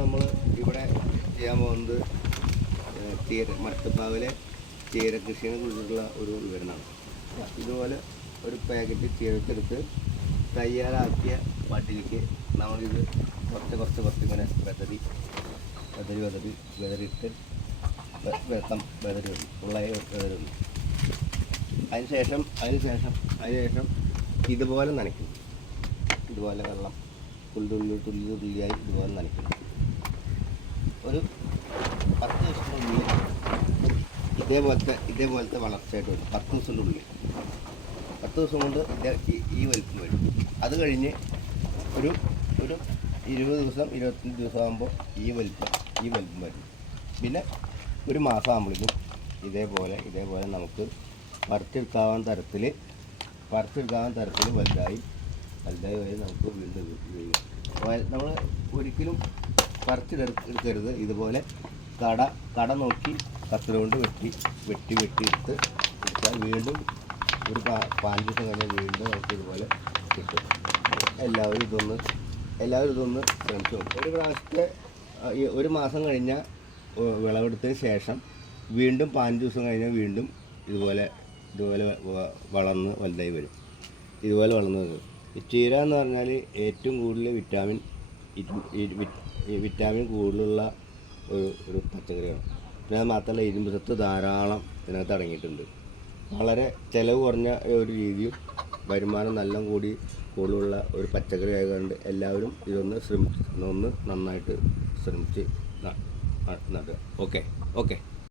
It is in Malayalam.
നമ്മൾ ഇവിടെ ചെയ്യാൻ പോകുന്നത് മട്ടുപ്പാവിലെ ചീര കൃഷിയെ കുറിച്ചിട്ടുള്ള ഒരു വിവരണമാണ്. ഇതുപോലെ ഒരു പാക്കറ്റ് ചീരക്കെടുത്ത് തയ്യാറാക്കിയ പാട്ടിലേക്ക് നമ്മളിത് കുറച്ച് ഇങ്ങനെ വെതറിയിട്ട് വെതറി ഉള്ളായി വെതറി. അതിനുശേഷം ഇതുപോലെ നനയ്ക്കും. ഇതുപോലെ വെള്ളം തുള്ളിയായി ഇതുപോലെ നനയ്ക്കും. ഒരു 10 ദിവസത്തിനുള്ളിൽ ഇതേപോലത്തെ വളർച്ചയായിട്ട് വരും. 10 ദിവസത്തിൻ്റെ ഉള്ളിൽ 10 ദിവസം കൊണ്ട് ഈ വലിപ്പം വരും. അത് കഴിഞ്ഞ് ഒരു 20 ദിവസം 25 ദിവസം ആകുമ്പോൾ ഈ വലിപ്പം വരും. പിന്നെ ഒരു മാസം ആകുമ്പോഴേക്കും ഇതേപോലെ നമുക്ക് പറിച്ചെടുക്കാവുന്ന തരത്തിൽ വലുതായി വരെ നമുക്ക് വീണ്ടും നമ്മൾ ഒരിക്കലും പറിച്ചെടുക്കരുത്. ഇതുപോലെ കട നോക്കി കത്തിര കൊണ്ട് വെട്ടി എടുത്ത് എടുത്താൽ വീണ്ടും ഒരു 5 ദിവസം കഴിഞ്ഞാൽ വീണ്ടും നമുക്ക് ഇതുപോലെ കിട്ടും. എല്ലാവരും ഇതൊന്ന് ശ്രമിച്ചു നോക്കും. ഒരു പ്രാവശ്യത്തെ ഒരു മാസം കഴിഞ്ഞാൽ വിളവെടുത്തതിന് ശേഷം വീണ്ടും 5 ദിവസം കഴിഞ്ഞാൽ വീണ്ടും ഇതുപോലെ വളർന്ന് വലുതായി വരും. ഇതുപോലെ വളർന്നു വരും. ഈ ചീര എന്ന് പറഞ്ഞാൽ ഏറ്റവും കൂടുതൽ വിറ്റാമിൻ കൂടുതലുള്ള ഒരു പച്ചക്കറിയാണ്. പിന്നെ അത് മാത്രമല്ല ഇരുമ്പ് സത്ത് ധാരാളം ഇതിനകത്ത് അടങ്ങിയിട്ടുണ്ട്. വളരെ ചിലവ് കുറഞ്ഞ ഒരു രീതിയും വരുമാനം നല്ല കൂടുതലുള്ള ഒരു പച്ചക്കറി ആയതുകൊണ്ട് എല്ലാവരും ഇതൊന്ന് നന്നായിട്ട് ശ്രമിച്ച് നടുക. ഓക്കെ.